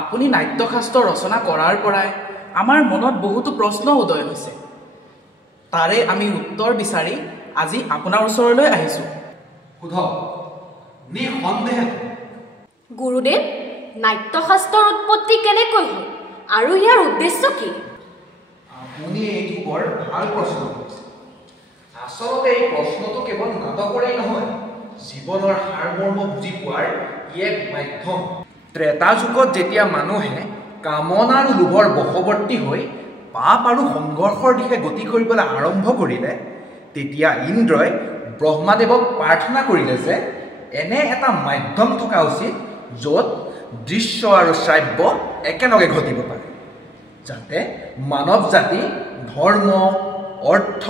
আপুনি নাট্যশাস্ত্ৰ ৰচনা কৰাৰ পৰাই আমাৰ মনত বহুতো প্ৰশ্ন উদয় হৈছে। তাৰে আমি উত্তৰ বিচাৰি আজি আপোনাৰ ওচৰলৈ আহিছো। গুৰুদেৱ, নাট্যশাস্ত্ৰৰ উৎপত্তি কেনেকৈ হ'ল আৰু ইয়াৰ উদ্দেশ্য কি? আপুনি এইটো বৰ ভাল প্ৰশ্ন কৰিছে। আচলতে এই প্ৰশ্নটো কেৱল নাটকৰেই নহয়, জীৱনৰ সাৰমৰ্ম বুজি পোৱাৰ ই এক মাধ্যম। ত্ৰেতা যুগত যেতিয়া মানুহে কামনা আৰু লোভৰ বশৱৰ্তী হৈ পাপ আৰু সংঘৰ্ষৰ দিশে গতি কৰিবলৈ আৰম্ভ কৰিলে, তেতিয়া ইন্দ্ৰই ব্ৰহ্মাদেৱক প্ৰাৰ্থনা কৰিলে যে এনে এটা মাধ্যম থকা উচিত য'ত দৃশ্য আৰু শ্ৰাব্য একেলগে ঘটিব পাৰে, যাতে মানৱ জাতি ধৰ্ম, অৰ্থ,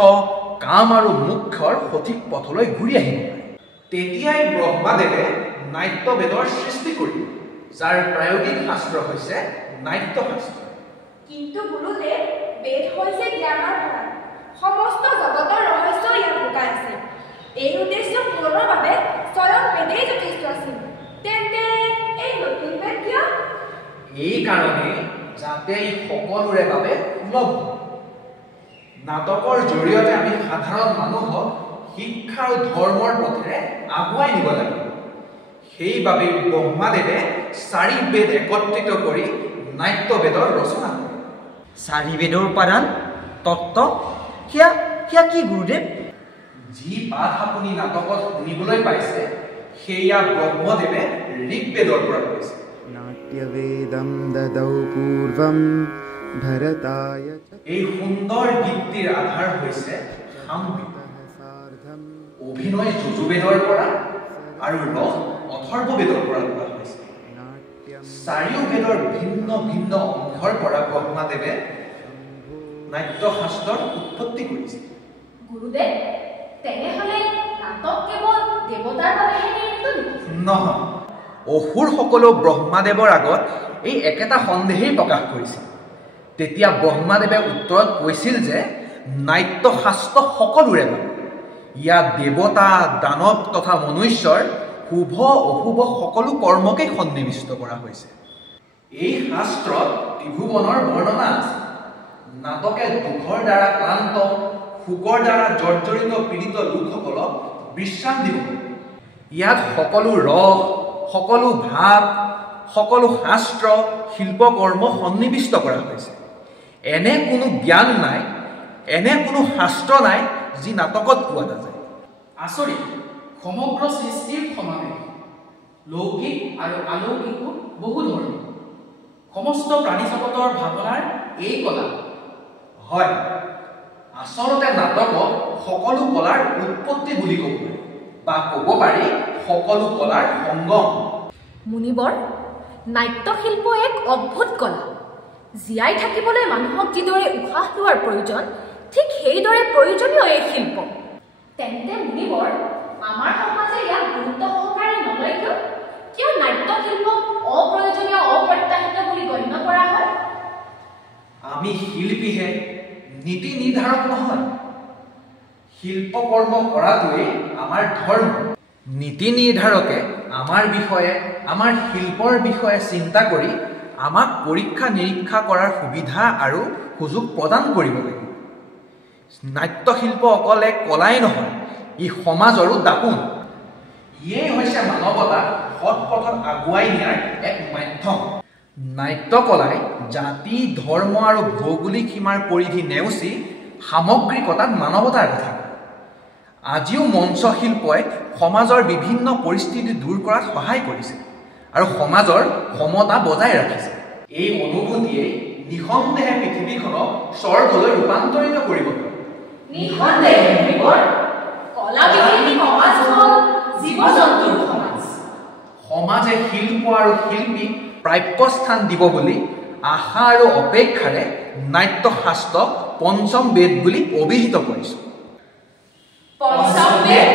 কাম আৰু মোক্ষৰ সঠিক পথলৈ ঘূৰি আহিব পাৰে। তেতিয়াই ব্ৰহ্মাদেৱে নাট্যবেদৰ সৃষ্টি কৰিলে, যাৰ প্ৰায়োগিক শাস্ত্ৰ হৈছে নাট্যশাস্ত্ৰ। কিন্তু গুৰুদেৱ, বেদ হৈছে জ্ঞানৰ ভঁৰাল, সমস্ত জগতৰ ৰহস্য ইয়াত লুকাই আছে। এই উদ্দেশ্য পূৰণৰ বাবে স্বয়ং বেদেই যথেষ্ট আছিল। তেন্তে এই নতুন বেদ কিয়? এই কাৰণে যাতে ই সকলোৰে বাবে সুলভ। নাটকৰ জৰিয়তে আমি সাধাৰণ মানুহক শিক্ষা আৰু ধৰ্মৰ পথেৰে আগুৱাই নিব লাগিব। সেইবাবে ব্ৰহ্মাদেৱে 4 বেদ একত্ৰিত কৰি নাট্যবেদৰ ৰচনা কৰে। 4 বেদৰ উপাদান তত্ত্ব সেয়া কি গুৰুদেৱ? যি পাঠ আপুনি নাটকত শুনিবলৈ পাইছে সেয়া ব্ৰহ্মদেৱে ঋগ্বেদৰ পৰা পাইছে। নাট্যবেদম দদৌ পূৰ্বম ভৰতায়। এই সুন্দৰ গীতটিৰ আধাৰ হৈছে সামবেদ। অভিনয় যজুবেদৰ পৰা আৰু ৰস অথৰ্ববেদৰ পৰা লোৱা হৈছে। 4 বেদৰ ভিন্ন ভিন্ন অংশৰ পৰা ব্ৰহ্মাদেৱে নাট্যশাস্ত্ৰৰ উৎপত্তি কৰিছে। গুৰুদেৱ, তেনেহ'লে নাটক কেৱল দেৱতাৰ বাবেহে নিৰ্মিত নেকি? নহয়, অসুৰসকলেও ব্ৰহ্মাদেৱৰ আগত এই একেটা সন্দেহেই প্ৰকাশ কৰিছিল। তেতিয়া ব্ৰহ্মাদেৱে উত্তৰত কৈছিল যে নাট্যশাস্ত্ৰ সকলোৰে বাবে। ইয়াত দেৱতা, দানৱ তথা মনুষ্যৰ শুভ অশুভ সকলো কৰ্মকেই সন্নিৱিষ্ট কৰা হৈছে। এই শাস্ত্ৰত ত্ৰিভুৱনৰ বৰ্ণনা আছে। নাটকে দুখৰ দ্বাৰা ক্লান্ত, শোকৰ দ্বাৰা জৰ্জৰিত পীড়িত লোকসকলক বিশ্ৰাম দিব। ইয়াত সকলো ৰস, সকলো ভাৱ, সকলো শাস্ত্ৰ, শিল্পকৰ্ম সন্নিৱিষ্ট কৰা হৈছে। এনে কোনো জ্ঞান নাই, এনে কোনো শাস্ত্ৰ নাই যি নাটকত পোৱা নাযায়। আচৰিত, সমগ্ৰ সৃষ্টিৰ সমাৱেশ, লৌকিক আৰু অলৌকিকো বহু ধৰণৰ, সমস্ত প্ৰাণী জগতৰ ভাৱনাৰ এই কলা। হয়, আচলতে নাটকক সকলো কলাৰ উৎপত্তি বুলি ক'ব পাৰি, বা ক'ব পাৰি সকলো কলাৰ সংগম। মুনিবৰ, নাট্যশিল্প এক অদ্ভুত কলা। জীয়াই থাকিবলৈ মানুহক যিদৰে উশাহ লোৱাৰ প্ৰয়োজন, ঠিক সেইদৰে প্ৰয়োজনীয় এই শিল্প। তেন্তে মুনিবৰ, আমাৰ সমাজে ইয়াক গুৰুত্ব সহকাৰে নলয় কিয়? কিয় নাট্যশিল্পক অপ্ৰয়োজনীয়, অপ্ৰত্যাশিত বুলি গণ্য কৰা হয়? আমি শিল্পীহে, নীতি নিৰ্ধাৰক নহয়। শিল্পকৰ্ম কৰাটোৱেই আমাৰ ধৰ্ম। নীতি নিৰ্ধাৰকে আমাৰ বিষয়ে, আমাৰ শিল্পৰ বিষয়ে চিন্তা কৰি আমাক পৰীক্ষা নিৰীক্ষা কৰাৰ সুবিধা আৰু সুযোগ প্ৰদান কৰিব লাগিব। নাট্যশিল্প অকল এক কলাই নহয়, ই সমাজৰো দাপোন। ইয়েই হৈছে মানৱতাক সৎ পথত আগুৱাই নিয়াৰ এক মাধ্যম নাট্যকলাই জাতি ধৰ্ম আৰু ভৌগোলিক সীমাৰ পৰিধি নেওচি সামগ্ৰিকতাত মানৱতাৰ কথা আজিও মঞ্চ শিল্পই সমাজৰ বিভিন্ন পৰিস্থিতি দূৰ কৰাত সহায় কৰিছে আৰু সমাজৰ সমতা বজাই ৰাখিছে এই অনুভূতিয়ে নিঃসন্দেহে পৃথিৱীখনক স্বৰ্গলৈ ৰূপান্তৰিত কৰিব নিঃসন্দেহে কলাবিহীন সমাজ হ'ল জীৱ-জন্তুৰ সমাজ সমাজে শিল্প আৰু শিল্পীক প্ৰাপ্য স্থান দিব বুলি আশা আৰু অপেক্ষাৰে নাট্যশাস্ত্ৰক পঞ্চম বেদ বুলি অভিহিত কৰিছো পঞ্চম বেদ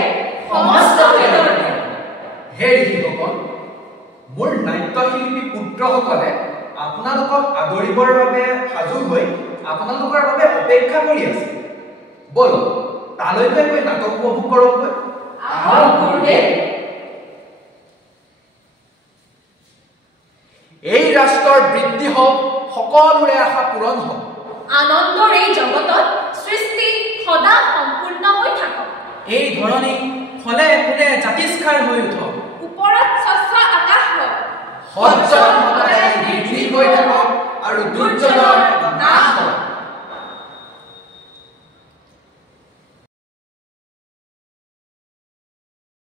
সমস্ত বেদৰ হে ঋষিসকল মোৰ নাট্যশিল্পী পুত্ৰসকলে আপোনালোকক আদৰিবৰ বাবে সাজু হৈ আপোনালোকৰ বাবে অপেক্ষা কৰি আছে বলক তালৈকে গৈ নাটক উপভোগ কৰকগৈ আহক গুৰুদেৱ এই ৰাষ্ট্ৰৰ বৃদ্ধি হওক সকলোৰে আশা পূৰণ হওক আনন্দৰ এই জগতত সৃষ্টি সদা সম্পূৰ্ণ হৈ থাকক এই ধৰণী ফলে ফুলে জাতিস্কাৰ হৈ উঠক ওপৰত স্বচ্ছ আকাশ হওক সৎজন সদায় বৃদ্ধি হৈ থাকক আৰু দুৰ্যোগৰ নাশ হওক